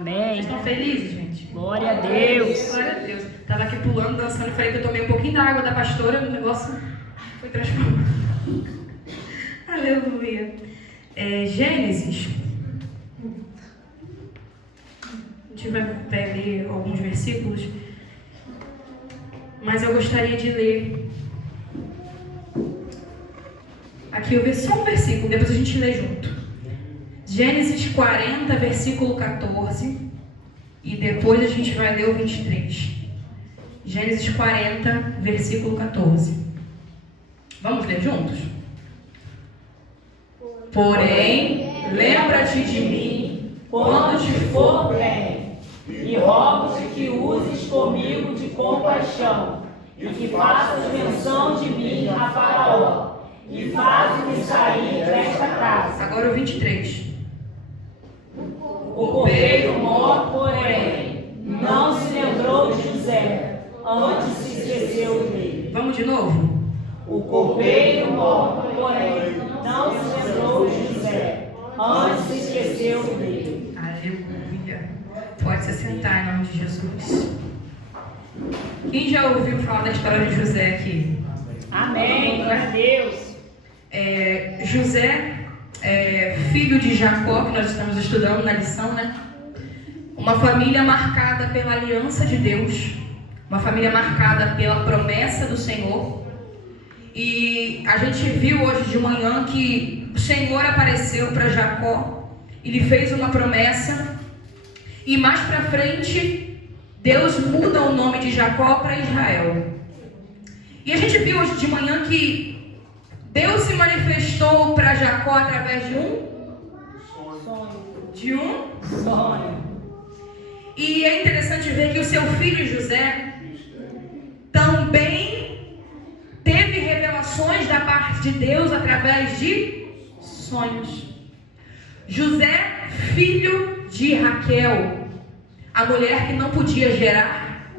Amém. Vocês estão felizes, gente? Glória a Deus. Glória a Deus. Tava aqui pulando, dançando e falei que eu tomei um pouquinho da água da pastora, o negócio foi transformado. Aleluia. Gênesis. A gente vai ler alguns versículos, mas eu gostaria de ler aqui só um versículo, depois a gente lê junto. Gênesis 40, versículo 14, e depois a gente vai ler o 23. Gênesis 40, versículo 14. Vamos ler juntos? Porém, lembra-te de mim Quando te for bem, e rogo-te que uses comigo de compaixão, e que faças menção de mim a Faraó, e faze-me sair desta casa. Agora o 23. O copeiro mor, porém, não se lembrou de José, antes se esqueceu dele. Vamos de novo? O copeiro mor, porém, não se lembrou de José, antes se esqueceu dele. Aleluia. Pode se sentar em nome de Jesus. Quem já ouviu falar da história de José aqui? Amém, glória a Deus. José, filho de Jacó, que nós estamos estudando na lição, né? Uma família marcada pela aliança de Deus, uma família marcada pela promessa do Senhor. E a gente viu hoje de manhã que o Senhor apareceu para Jacó, ele fez uma promessa, e mais para frente Deus muda o nome de Jacó para Israel. E a gente viu hoje de manhã que Deus se manifestou para Jacó através de um sonho. E é interessante ver que o seu filho José também teve revelações da parte de Deus através de sonhos. José, filho de Raquel, a mulher que não podia gerar,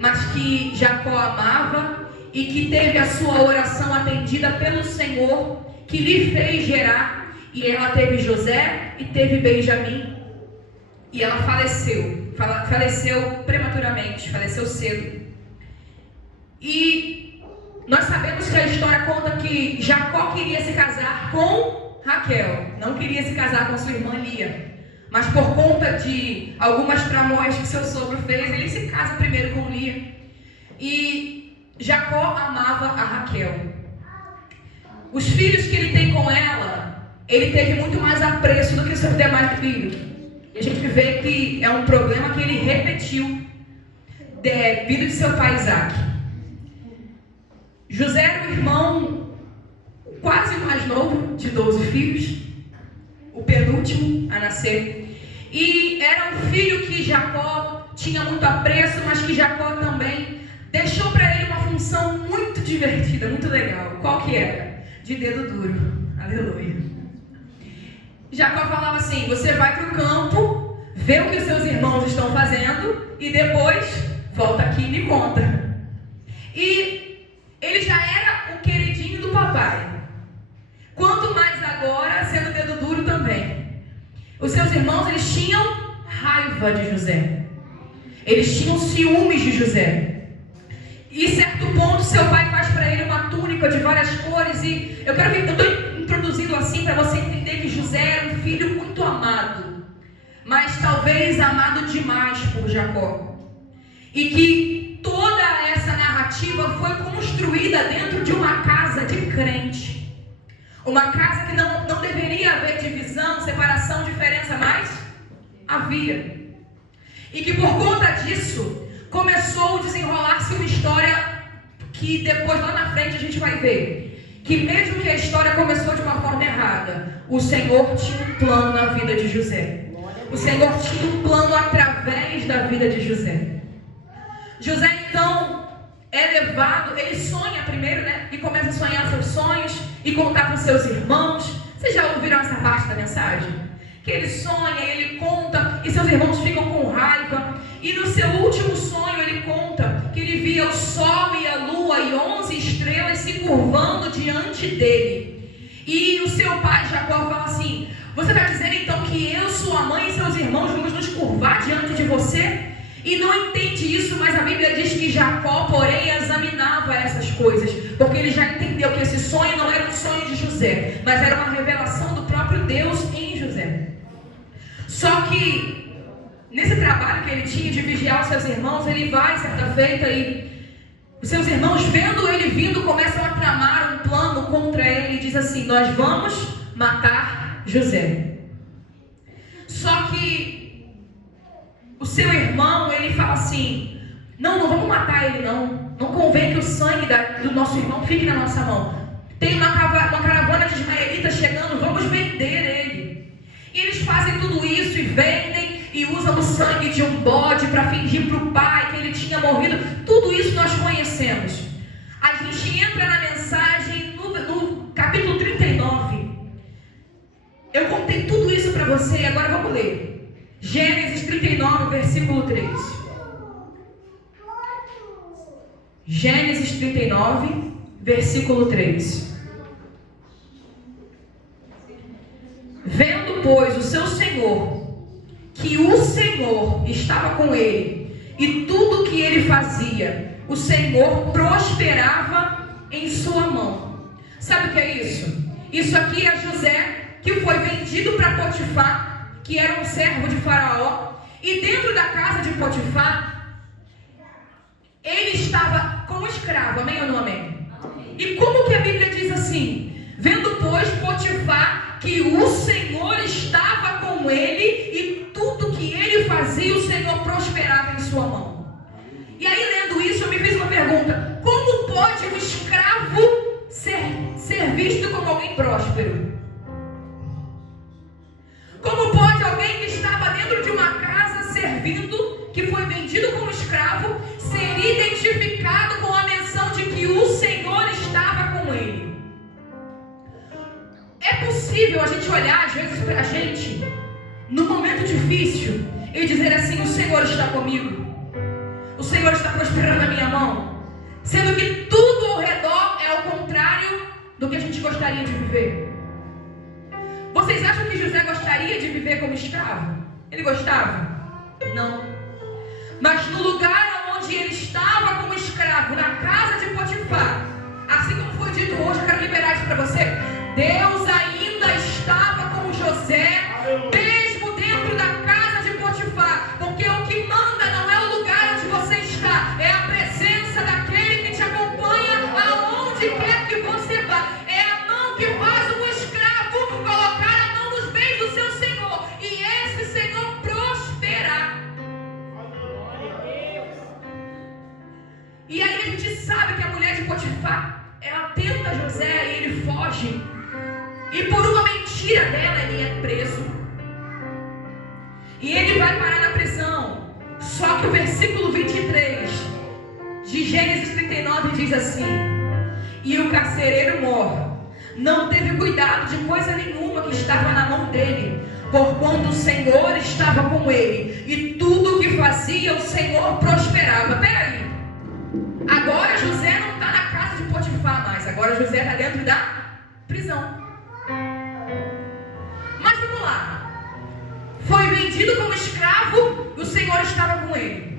mas que Jacó amava, e que teve a sua oração atendida pelo Senhor, que lhe fez gerar, e ela teve José e teve Benjamim, e ela faleceu prematuramente, faleceu cedo. E nós sabemos que a história conta que Jacó queria se casar com Raquel, não queria se casar com sua irmã Lia, mas por conta de algumas tramóias que seu sogro fez, ele se casa primeiro com Lia. E Jacó amava a Raquel. Os filhos que ele tem com ela, ele teve muito mais apreço do que seus demais filhos. E a gente vê que é um problema que ele repetiu devido de seu pai Isaac. José era o irmão quase mais novo de 12 filhos, o penúltimo a nascer. E era um filho que Jacó tinha muito apreço, mas que Jacó também deixou para ele uma função muito divertida, muito legal. Qual que era? De dedo duro. Aleluia. Jacó falava assim: você vai para o campo, vê o que os seus irmãos estão fazendo e depois volta aqui e me conta. E ele já era o queridinho do papai. Quanto mais agora, sendo dedo duro também. Os seus irmãos, eles tinham raiva de José. Eles tinham ciúmes de José. E em certo ponto, seu pai faz para ele uma túnica de várias cores. E eu estou introduzindo assim para você entender que José era um filho muito amado, mas talvez amado demais por Jacó. E que toda essa narrativa foi construída dentro de uma casa de crente. Uma casa que não deveria haver divisão, separação, diferença, mas havia. E que por conta disso começou a desenrolar-se uma história que depois lá na frente a gente vai ver que mesmo que a história começou de uma forma errada, o Senhor tinha um plano na vida de José. O Senhor tinha um plano através da vida de José. José então é levado, ele sonha primeiro, né? E começa a sonhar seus sonhos e contar para os seus irmãos. Vocês já ouviram essa parte da mensagem? Que ele sonha, ele conta e seus irmãos ficam com raiva. E no seu último sonho ele conta que ele via o sol e a lua e 11 estrelas se curvando diante dele. E o seu pai Jacó fala assim: você está dizendo então que eu, sua mãe e seus irmãos vamos nos curvar diante de você e não entende isso, mas a Bíblia diz que Jacó, porém, examinava essas coisas, porque ele já entendeu que esse sonho não era um sonho de José, mas era uma revelação do próprio Deus em José. Só que nesse trabalho que ele tinha de vigiar os seus irmãos, ele vai certa feita e os seus irmãos, vendo ele vindo, começam a tramar um plano contra ele e diz assim: nós vamos matar José. Só que o seu irmão, ele fala assim: não vamos matar ele não convém que o sangue do nosso irmão fique na nossa mão. Tem uma caravana de ismaelitas chegando, vamos vender ele. E eles fazem tudo isso e vendem e usam o sangue de um bode para fingir para o pai que ele tinha morrido. Tudo isso nós conhecemos. A gente entra na mensagem no capítulo 39. Eu contei tudo isso para você e agora vamos ler. Gênesis 39, versículo 3. Gênesis 39, versículo 3. Vendo, pois, o seu senhor, que o Senhor estava com ele, e tudo que ele fazia, o Senhor prosperava em sua mão. Sabe o que é isso? Isso aqui é José, que foi vendido para Potifar, que era um servo de Faraó, e dentro da casa de Potifar, ele estava como escravo, amém ou não amém? E como que a Bíblia diz assim? Vendo, pois, Potifar, que o Senhor estava com ele, e tudo que ele fazia, o Senhor prosperava em sua mão. E aí, lendo isso, eu me fiz uma pergunta: como pode um escravo ser visto como alguém próspero? Como pode alguém que estava dentro de uma casa servindo, que foi vendido como escravo, ser identificado com a menção de que o Senhor estava com ele? É possível a gente olhar às vezes para a gente no momento difícil e dizer assim: o Senhor está comigo, o Senhor está prosperando a minha mão, sendo que tudo ao redor é o contrário do que a gente gostaria de viver. Vocês acham que José gostaria de viver como escravo? Ele gostava? Não. Mas no lugar onde ele estava como escravo, na casa de Potifar, assim como foi dito hoje, eu quero liberar isso para você. Deus ainda estava com José, mesmo dentro da casa de Potifar, porque o que manda não é o lugar onde você está, é a presença daquele que te acompanha aonde quer que você vá. É a mão que faz um escravo colocar a mão nos bens do seu Senhor, e esse Senhor prosperar. E aí a gente sabe que a mulher de Potifar, ela tenta José e ele foge. E por uma mentira dela, ele é preso. E ele vai parar na prisão. Só que o versículo 23 de Gênesis 39 diz assim: e o carcereiro mor não teve cuidado de coisa nenhuma que estava na mão dele, porquanto o Senhor estava com ele, e tudo o que fazia o Senhor prosperava. Peraí, agora José não está na casa de Potifar mais, agora José está dentro da prisão. Mas vamos lá. Foi vendido como escravo, o Senhor estava com ele.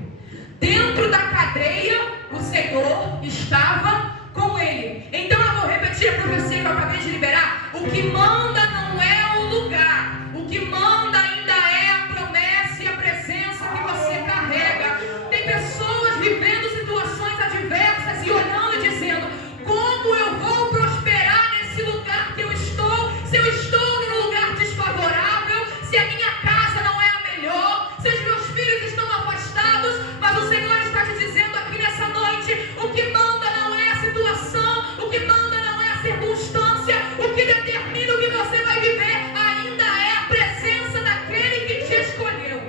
Dentro da cadeia, o Senhor estava com ele. Então eu vou repetir a profecia que eu acabei de liberar. O que manda não é o lugar, o que manda ainda é a promessa e a presença que você carrega. Tem pessoas vivendo situações adversas e olhando e dizendo: como eu vou prosperar nesse lugar que eu estou, se eu estou num lugar desfavorável, se a minha casa não é a melhor, se os meus filhos estão afastados. Mas o Senhor está te dizendo aqui nessa noite: o que manda não é a situação, o que manda não é a circunstância, o que determina o que você vai viver ainda é a presença daquele que te escolheu.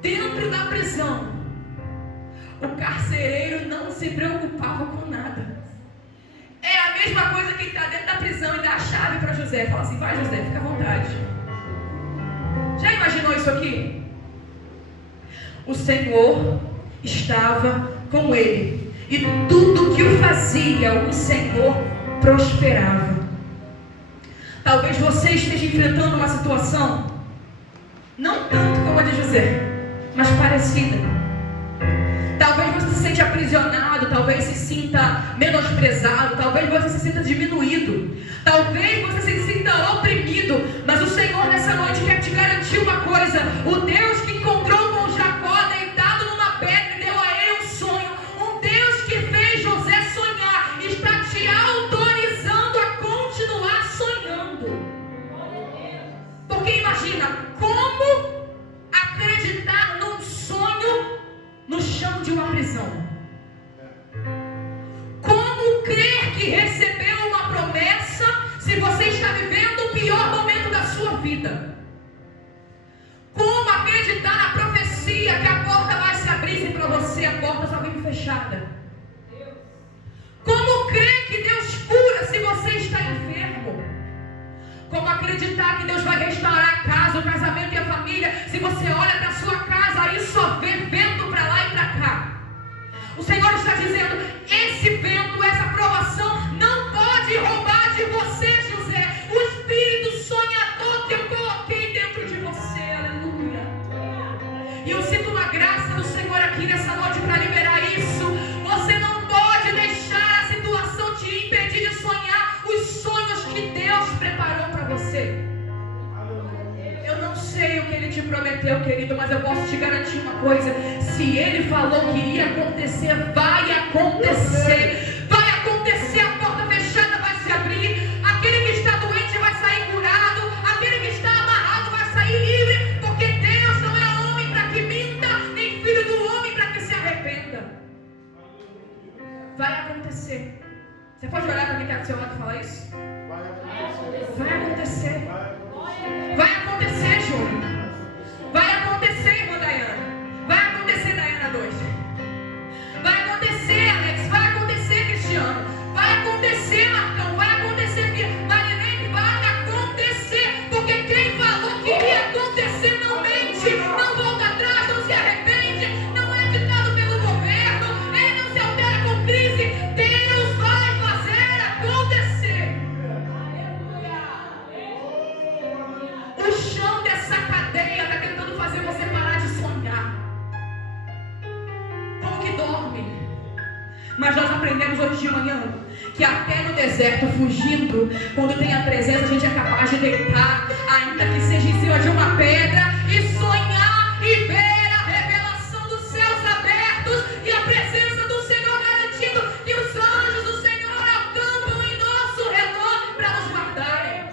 Dentro da prisão, o carcereiro não se preocupava com nada. É a mesma coisa que está dentro da prisão e dá a chave para José. Fala assim: vai, José, fica à vontade. Já imaginou isso aqui? O Senhor estava com ele, e tudo que o fazia, o Senhor prosperava. Talvez você esteja enfrentando uma situação Não tanto como a de José, mas parecida. Talvez você se sinta aprisionado, talvez se sinta menosprezado, talvez você se sinta diminuído, talvez você se sinta oprimido, mas o Senhor nessa noite quer te garantir uma coisa: o Deus que encontrou com Jacó deitado numa pedra e deu a ele um sonho, um Deus que fez José sonhar, está te autorizando a continuar sonhando. Porque imagina, como acreditar num sonho no chão de uma prisão? Como crer que recebeu uma promessa se você está vivendo o pior momento da sua vida? Como acreditar na profecia que a porta vai se abrir e para você a porta só vem fechada? Como crer que Deus cura se você está enfermo? Como acreditar que Deus vai restaurar a casa, o casamento e a família se você olha para a sua casa e só vê vento para lá e para cá? O Senhor está dizendo: esse vento, essa provação não pode roubar de você, José, o espírito sonhador que eu coloquei dentro de você. Aleluia. E eu sinto uma graça do Senhor aqui nessa noite para liberar isso. Você não pode deixar a situação te impedir de sonhar os sonhos que Deus preparou para você. Eu não sei o que Ele te prometeu, querido, mas eu posso te garantir uma coisa: se Ele falou que iria acontecer, vai acontecer. Vai acontecer, a porta fechada vai se abrir, aquele que está doente vai sair curado, aquele que está amarrado vai sair livre, porque Deus não é homem para que minta, nem filho do homem para que se arrependa. Vai acontecer. Você pode olhar para quem está do seu lado e falar isso? Vai acontecer. Vai acontecer, Júlio. Vai acontecer, irmã Dayana. Vai acontecer, Dayana 2. Vai acontecer, Alex. Vai acontecer, Cristiano. Vai acontecer, Marcão. Vai acontecer, Marilene. Vai acontecer. Porque quem falou que iria acontecer não mente, não volta atrás, não se arrepende, não é ditado pelo governo, ele não se altera com crise. Deus vai fazer acontecer. O chão dessa cadeia está tentando fazer você parar de sonhar. Como que dorme? Mas nós aprendemos hoje de manhã que até no deserto, fugindo, quando tem a presença, a gente é capaz de deitar, ainda que seja em cima de uma pedra, e sonhar e ver a revelação dos céus abertos e a presença do Senhor, garantindo que os anjos do Senhor acampam em nosso redor para nos guardarem.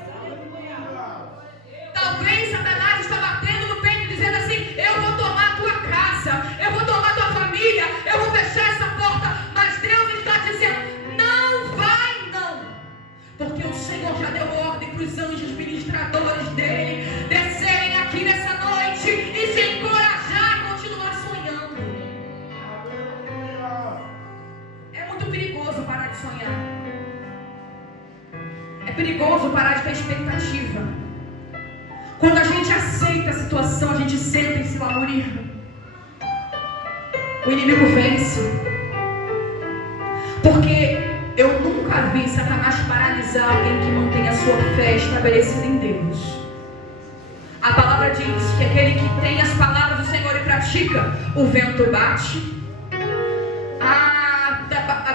Talvez Satanás está batendo no peito dizendo assim: eu vou tomar a tua casa, eu vou tomar a tua família, eu vou fechar essa porta. Mas Deus está dizendo: não vai não, porque o Senhor já deu ordem para os anjos ministradores dele descerem aqui nessa noite e se encorajar a continuar sonhando. É muito perigoso parar de sonhar. É perigoso parar de ter expectativa. Quando a gente aceita a situação, a gente senta e se laburia. O inimigo vence. Porque eu nunca vi Satanás paralisar alguém que mantém a sua fé estabelecida em Deus. A palavra diz que aquele que tem as palavras do Senhor e pratica, o vento bate,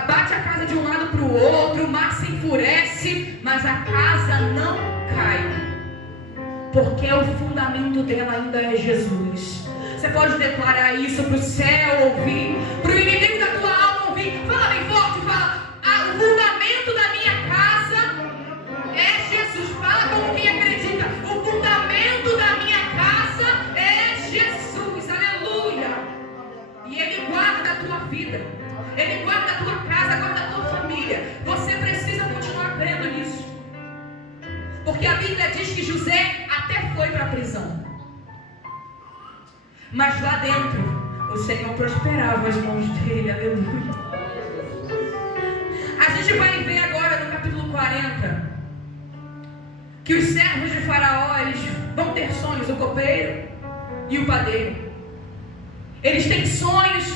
bate a casa de um lado para o outro, o mar se enfurece, mas a casa não cai. Porque o fundamento dela ainda é Jesus. Você pode declarar isso para o céu ouvir, para o inimigo da tua alma ouvir. Fala bem forte, fala: o fundamento da minha casa é Jesus. Fala como quem acredita: o fundamento da minha casa é Jesus. Aleluia. E Ele guarda a tua vida, Ele guarda a tua casa, guarda a tua família. Você precisa continuar crendo nisso. Porque a Bíblia diz que José até foi para a prisão, mas lá dentro o Senhor prosperava as mãos dele. Aleluia. A gente vai ver agora no capítulo 40 que os servos de Faraó, eles vão ter sonhos, o copeiro e o padeiro. Eles têm sonhos,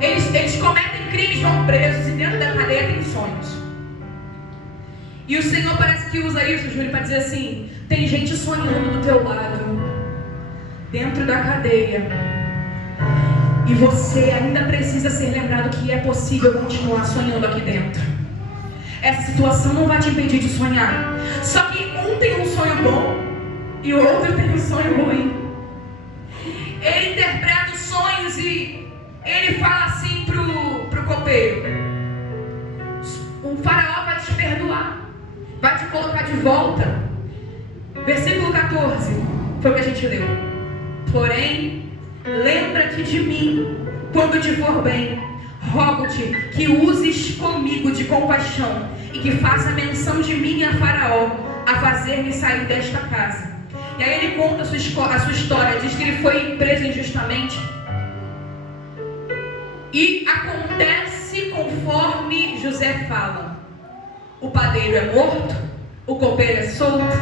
eles cometem crimes, vão presos, e dentro da cadeia tem sonhos. E o Senhor parece que usa isso, Júlio, para dizer assim: tem gente sonhando do teu lado, dentro da cadeia, e você ainda precisa ser lembrado que é possível continuar sonhando aqui dentro. Essa situação não vai te impedir de sonhar. Só que um tem um sonho bom e o outro tem um sonho ruim. Ele interpreta os sonhos e ele fala assim pro copeiro: o faraó vai te perdoar, vai te colocar de volta. Versículo 14 foi o que a gente leu. Porém, lembra-te de mim quando te for bem. Rogo-te que uses comigo de compaixão e que faça menção de mim a Faraó, a fazer-me sair desta casa. E aí ele conta a sua história, diz que ele foi preso injustamente. E acontece conforme José fala. O padeiro é morto, o copeiro é solto.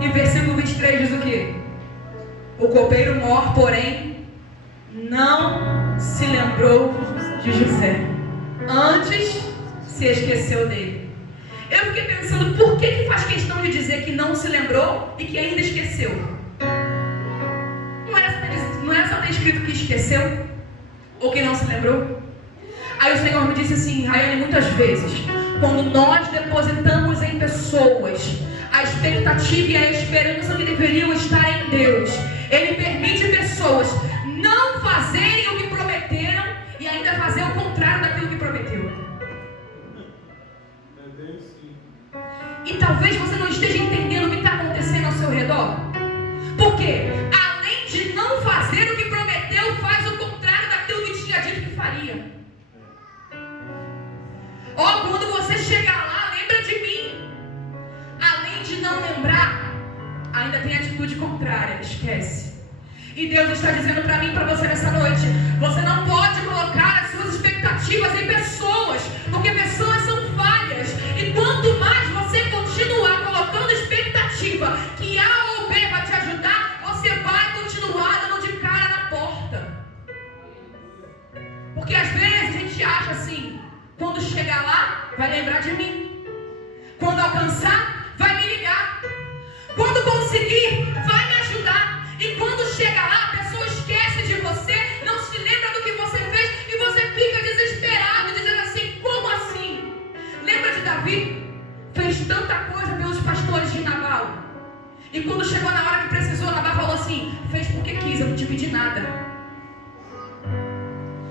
E versículo 23 diz o quê? O copeiro morre, porém, não se lembrou de José. Antes se esqueceu dele. Eu fiquei pensando, por que faz questão de dizer que não se lembrou e que ainda esqueceu? Não era só ter escrito que esqueceu? Ou que não se lembrou? Aí o Senhor me disse assim: Raiane, muitas vezes, quando nós depositamos em pessoas a expectativa e a esperança que deveriam estar em Deus, Ele permite pessoas não fazerem o que prometeram e ainda fazer o contrário daquilo que prometeu. E talvez você não esteja entendendo o que está acontecendo ao seu redor. Porque além de não fazer o que prometeu, faz o contrário daquilo que tinha dito que faria. Quando você chegar lá, lembra de mim. Além de não lembrar, ainda tem atitude contrária, esquece. E Deus está dizendo para mim e para você nessa noite: você não pode colocar as suas expectativas em pessoas, porque pessoas são falhas. E quanto mais você continuar colocando expectativa que A ou B vai te ajudar, você vai continuar dando de cara na porta. Porque às vezes a gente acha assim: quando chegar lá, vai lembrar de mim. Quando alcançar, vai me ligar. Quando conseguir, vai me ajudar. E quando chega lá, a pessoa esquece de você, não se lembra do que você fez e você fica desesperado, dizendo assim: como assim? Lembra de Davi? Fez tanta coisa pelos pastores de Nabal. E quando chegou na hora que precisou, Nabal falou assim: fez porque quis, eu não te pedi nada.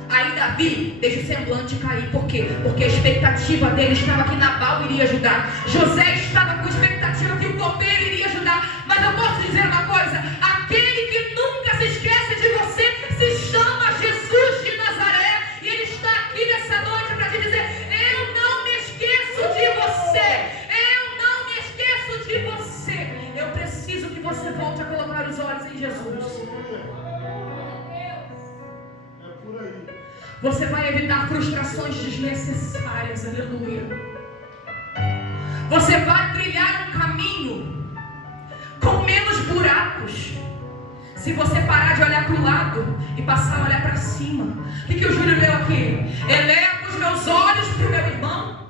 Aí Davi deixa o semblante cair. Por quê? Porque a expectativa dele estava que Nabal iria ajudar. José estava com a expectativa que o copeiro iria ajudar. Mas eu posso dizer uma coisa: aquele que nunca se esquece de você se chama Jesus de Nazaré. E Ele está aqui nessa noite para te dizer: eu não me esqueço de você. Eu não me esqueço de você. Eu preciso que você volte a colocar os olhos em Jesus. Você vai evitar frustrações desnecessárias, aleluia. Você vai trilhar um caminho com menos buracos se você parar de olhar para o lado e passar a olhar para cima. O que o Júlio leu aqui? Eleva os meus olhos para o meu irmão.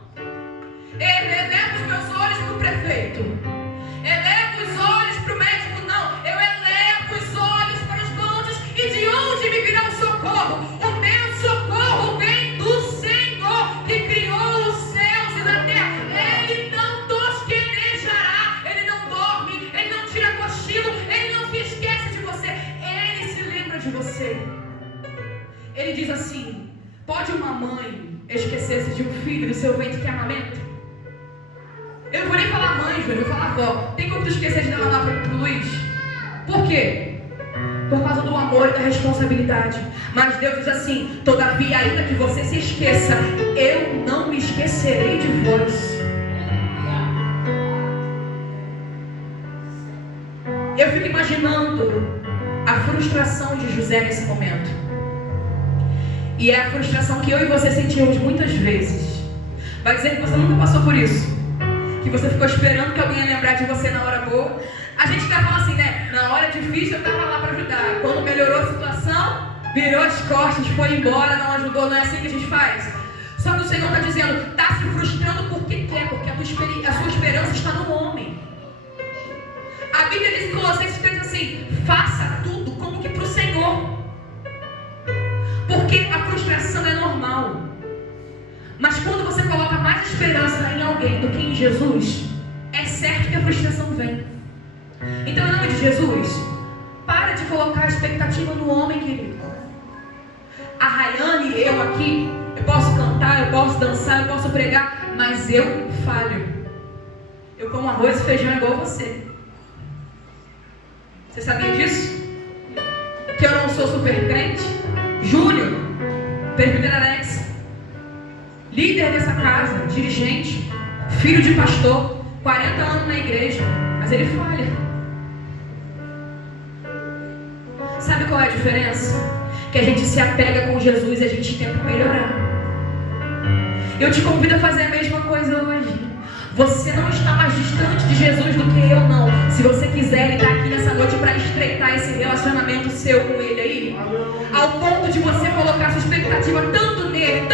Eleva os meus olhos para o prefeito. Eleva os olhos para o médico. Não, eu elevo os olhos para os montes. E de onde me virá o socorro? O meu socorro vem do Senhor, que criou os céus e a terra. Ele não tosquenejará, Ele não dorme, Ele não tira cochilo, Ele não se esquece de você, Ele se lembra de você. Ele diz assim: pode uma mãe esquecer-se de um filho do seu ventre que amamenta? Eu não vou nem falar mãe, Júlio, eu vou falar avó. Tem como tu esquecer de dar mamar pro Luiz? Por quê? Por causa do amor e da responsabilidade. Mas Deus diz assim: todavia, ainda que você se esqueça, eu não me esquecerei de vós. Eu fico imaginando a frustração de José nesse momento. E é a frustração que eu e você sentimos muitas vezes. Vai dizer que você nunca passou por isso, que você ficou esperando que alguém ia lembrar de você na hora boa. A gente até fala assim, né? Na hora difícil eu estava lá para ajudar. Quando melhorou a situação, virou as costas, foi embora, não ajudou. Não é assim que a gente faz. Só que o Senhor está dizendo: está se frustrando porque quer, porque a sua esperança está no homem. A Bíblia diz em Colossenses 3 assim: faça tudo como que frustração é normal. Mas quando você coloca mais esperança em alguém do que em Jesus, é certo que a frustração vem. Então, em nome de Jesus, para de colocar a expectativa no homem, querido. A Rayane e eu aqui, eu posso cantar, eu posso dançar, eu posso pregar, mas eu falho. Eu como arroz e feijão igual você. Você sabia disso? Que eu não sou super crente? Júnior, presbítero Alex, líder dessa casa, dirigente, filho de pastor, 40 anos na igreja, mas ele falha. Sabe qual é a diferença? Que a gente se apega com Jesus e a gente tenta melhorar. Eu te convido a fazer a mesma coisa hoje. Você não está mais distante de Jesus do que eu, não. Se você quiser, Ele está aqui nessa noite para estreitar esse relacionamento seu com Ele aí. Ao ponto de você colocar sua expectativa tanto nele,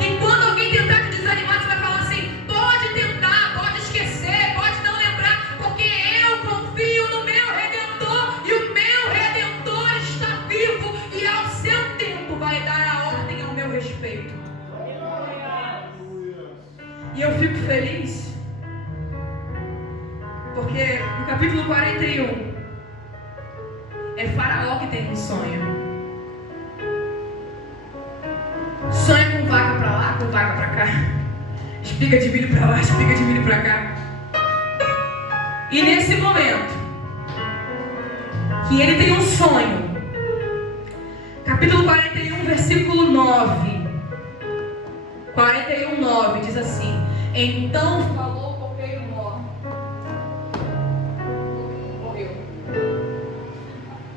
que quando alguém tentar te desanimar, você vai falar assim: pode tentar, pode esquecer, pode não lembrar, porque eu confio no meu Redentor, e o meu Redentor está vivo, e ao seu tempo vai dar a ordem ao meu respeito. E eu fico feliz, porque no capítulo 41, é Faraó que tem um sonho. Sonha com vaca pra lá, com vaca pra cá, espiga de milho pra lá, espiga de milho pra cá. E nesse momento, que ele tem um sonho, capítulo 41, versículo 9. 41:9 diz assim: então falou o copeiro mor. Morreu.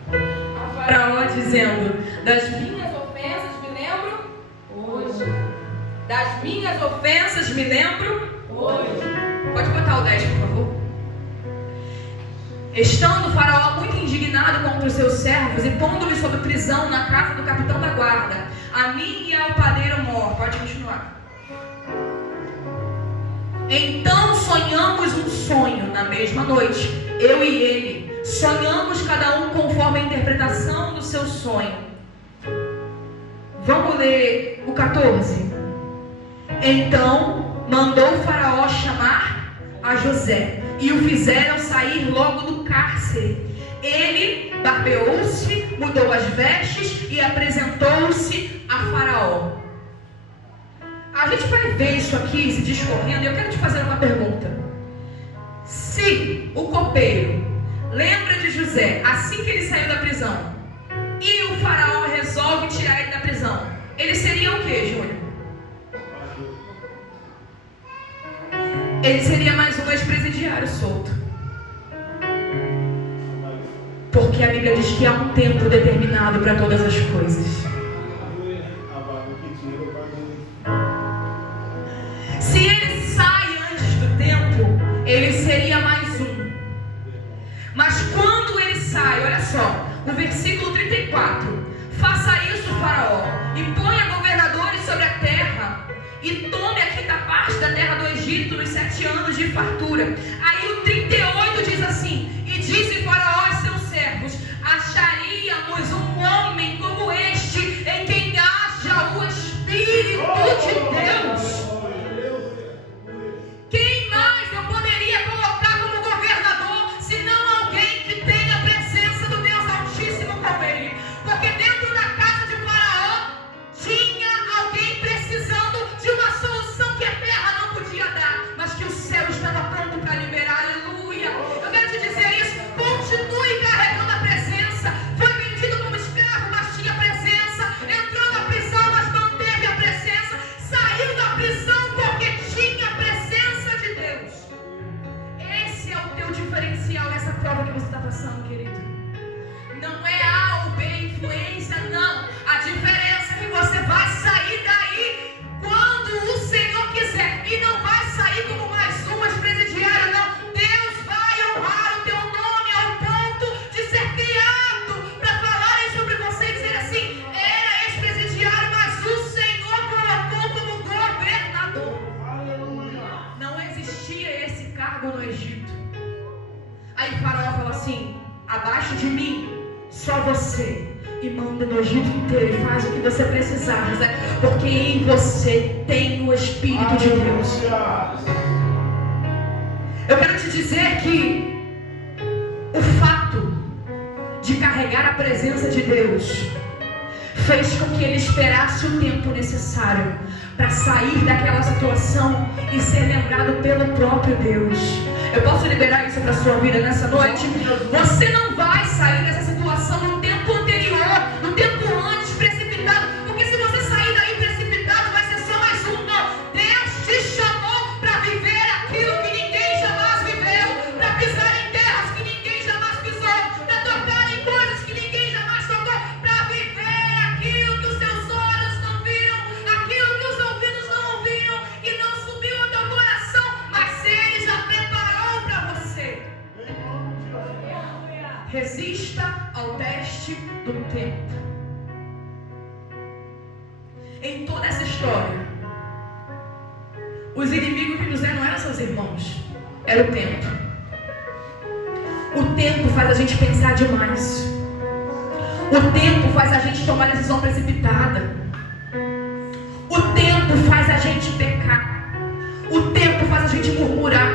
A Faraó dizendo: das minhas ofensas me lembro hoje. Das minhas ofensas me lembro hoje. Pode botar o 10, por favor. Estando o Faraó muito indignado contra os seus servos e pondo-lhes sob prisão na casa do capitão da guarda, a mim e ao padeiro mor. Pode continuar. Então sonhamos um sonho na mesma noite, eu e ele. Sonhamos cada um conforme a interpretação do seu sonho. Vamos ler o 14. Então mandou o Faraó chamar a José e o fizeram sair logo do cárcere. Ele barbeou-se, mudou as vestes e apresentou-se a Faraó. A gente vai ver isso aqui se discorrendo, e eu quero te fazer uma pergunta. Se o copeiro lembra de José assim que ele saiu da prisão, e o Faraó resolve tirar ele da prisão, ele seria o que, Júnior? Ele seria mais um ex-presidiário solto. Porque a Bíblia diz que há um tempo determinado para todas as coisas. Se ele sai antes do tempo, ele seria mais um. Mas quando ele sai, olha só, o versículo 34: faça isso, Faraó, e ponha governadores sobre a terra, e tome a quinta parte da terra do Egito nos 7 anos de fartura. Aí o 38 diz assim: e disse Faraó aos seus servos: acharíamos um homem como este, em quem haja o Espírito de Deus. Quem mais eu poderia colocar como governador, senão alguém que tenha a presença do Deus Altíssimo com ele? Porque dentro da casa de Faraó tinha alguém precisando de uma solução que a terra não podia dar, mas que o céu estava pronto para liberar. Aleluia! Eu quero te dizer isso: continue carregando a presença. Foi vendido como escravo, mas tinha presença. Entrou na prisão, mas manteve a presença. Saiu da prisão porque tinha a presença de Deus. Esse é o teu diferencial nessa prova que você está passando, querido. Não é A ou B influência, não. A diferença é que você vai sair daí quando o Senhor quiser, e não vai sair como mais um ex-presidiário, não. Deus vai honrar o teu nome ao ponto de ser criado para falarem sobre você e dizer assim: era ex-presidiário, mas o Senhor colocou como governador. Não existia esse cargo no Egito. Aí Faraó fala assim: abaixo de mim, só você. e manda no Egito inteiro e faz o que você precisar, José, porque em você tem o Espírito de Deus. Eu quero te dizer que o fato de carregar a presença de Deus fez com que ele esperasse o tempo necessário para sair daquela situação e ser lembrado pelo próprio Deus. Eu posso liberar isso para a sua vida nessa noite? Você não vai sair dessa situação no tempo anterior, no tempo antes, precipitado, porque se você sair daí precipitado, vai ser só mais um. Não. Deus te chamou para viver aquilo que ninguém jamais viveu, para pisar em terras que ninguém jamais pisou, para tocar em coisas que ninguém jamais tocou, para viver aquilo que os seus olhos não viram, aquilo que os ouvidos não ouviram, e não subiu ao teu coração, mas Ele já preparou para você. Resista ao teste do tempo. Em toda essa história, os inimigos que nos eram seus irmãos, era o tempo. O tempo faz a gente pensar demais. O tempo faz a gente tomar decisão precipitada. O tempo faz a gente pecar. O tempo faz a gente murmurar.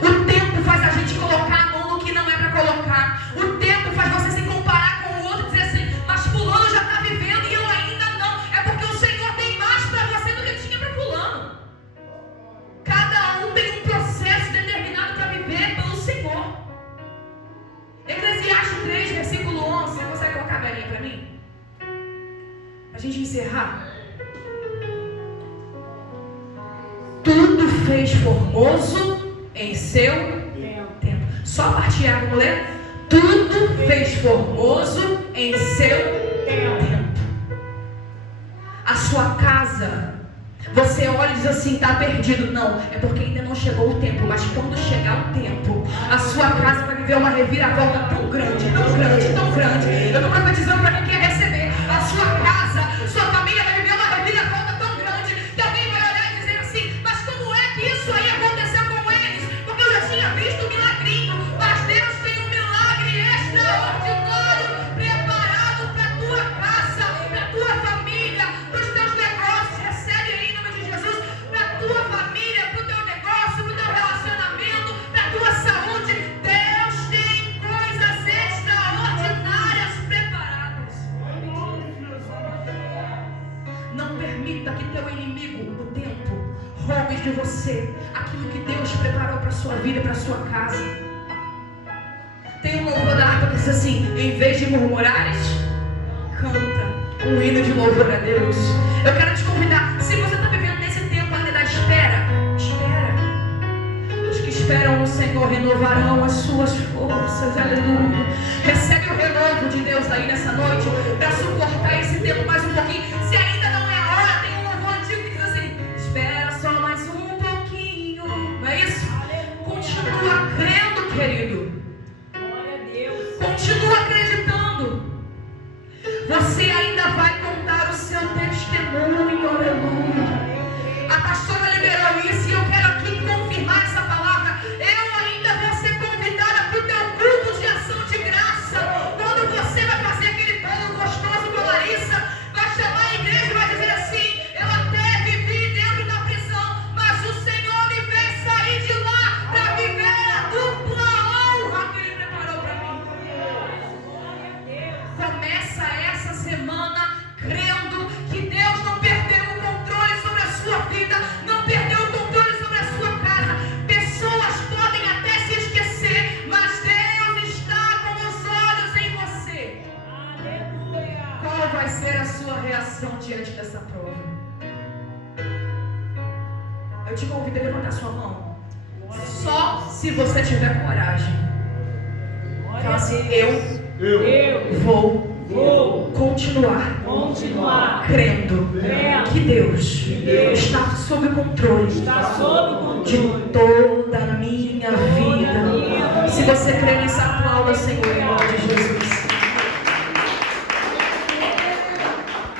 O tempo faz a gente colocar a mão no que não é para colocar. O tempo faz você se comparar com o outro e dizer assim, mas fulano já está vivendo e eu ainda não. É porque o Senhor tem mais para você do que tinha para fulano. Cada um tem um processo determinado para viver pelo Senhor. Eclesiastes 3, versículo 11. Você consegue colocar a velhinha para mim? Para a gente encerrar. Tudo fez formoso em seu tempo. Só a parte A, vamos ler? Tudo fez formoso em seu tempo. A sua casa, você olha e diz assim, está perdido. Não, é porque ainda não chegou o tempo. Mas quando chegar o tempo, a sua casa vai viver uma reviravolta tão grande, tão grande, tão grande. Eu estou profetizando para quem quer receber. A sua casa, sua família vai viver uma reviravolta tão grande que alguém vai olhar e dizer assim, mas como é que isso aí aconteceu com eles? Porque eu já tinha visto um milagrinho, mas Deus tem um milagre extraordinário preparado para a tua casa, para a tua família, para os teus negócios. Recebe aí em nome de Jesus, para a tua família, para o teu negócio, para o teu relacionamento, para a tua saúde. Deus tem coisas extraordinárias preparadas. Não permita que teu inimigo, o tempo, roube de você aquilo que Deus preparou para a sua vida e para a sua casa. Tem um louvor da harpa que diz assim, em vez de murmurares, canta um hino de louvor a Deus. Eu quero te convidar, se você está vivendo nesse tempo ainda da espera, espera. Os que esperam no Senhor renovarão as suas forças, aleluia. Recebe o renovo de Deus aí nessa noite, para suportar esse tempo mais um pouquinho. Se ainda não é a hora, tem um louvor antigo que diz assim, espera só mais um pouquinho, não é isso? Continua crendo, querido. Continua acreditando. Você ainda vai contar o seu testemunho, aleluia. A pastora liberou isso e eu quero aqui confirmar essa palavra. Eu ainda vou ser convidada para o teu culto de ação de graça. Quando você vai fazer aquele bolo gostoso com a Larissa, vai chamar a igreja e vai dizer assim, eu até vivi dentro da prisão, mas o Senhor me fez sair de lá para viver a dupla honra que Ele preparou para mim. Começa essa semana crendo que Deus não perdeu o controle sobre a sua vida, não perdeu o controle sobre a sua casa. Pessoas podem até se esquecer, mas Deus está com os olhos em você. Aleluia. Qual vai ser a sua reação diante dessa prova? Eu te convido a levantar sua mão. Só se você tiver coragem. Fala assim, eu vou continuar crendo que Deus está sob o controle de toda a minha vida. Se você crê nisso, aplauda o Senhor em nome de Jesus.